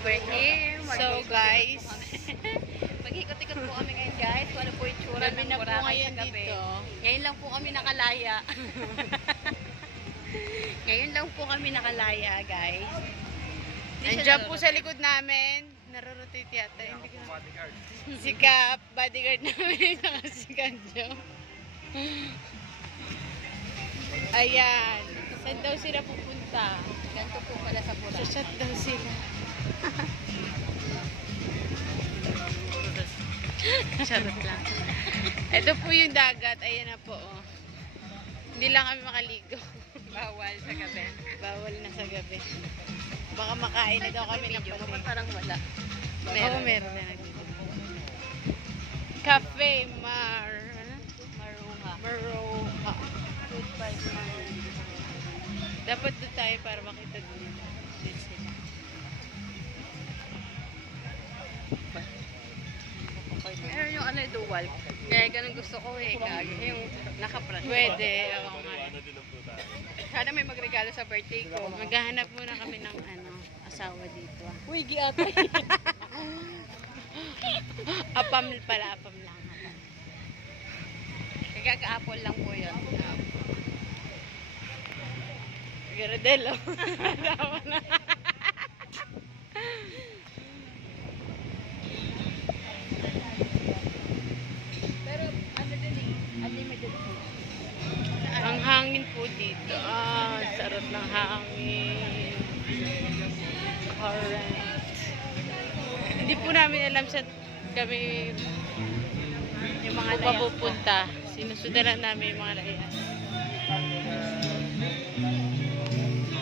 We're here. So guys, Mag-ikot-ikot po kami ngayon guys. Kung ano po yung tsura gabi ng na po Boracay ngayon sa gabi. dito. Ngayon lang po kami nakalaya. Ngayon lang po kami nakalaya guys. Nandiyan po sa likod namin. Narorotate yata. Hindi ko na. Si Cap, bodyguard namin. Saka si Kanjo. Ayan. Saan daw sila pupunta? Ganito po pala sa Boracay. Shot daw sila. Charot lang. Ito po yung dagat. Ayan na po. Oh. Hindi lang kami makaligo. Bawal sa gabi. Bawal na sa gabi. Baka makain na daw kami ng Video mo puti. parang wala. Oo, meron na nagdito. Cafe Maruha. Maroha. Food fight na. Dapat doon tayo para makita doon sila. Meron yung ano dual. Kaya ganun gusto ko eh. Yung naka-front. Pwede. Oo nga. Sana may magregalo sa birthday ko. Maghahanap muna kami ng asawa dito. Uy, giatay. Apam pala, apam lang. Kaka-apple lang po yun. Garadelo. Tama na. Pero ano din eh, unlimited food. Ang hangin po dito. Sarap ng hangin. Current. Hindi po namin alam sa kami yung mga papupunta. Sinusundan namin yung mga layas.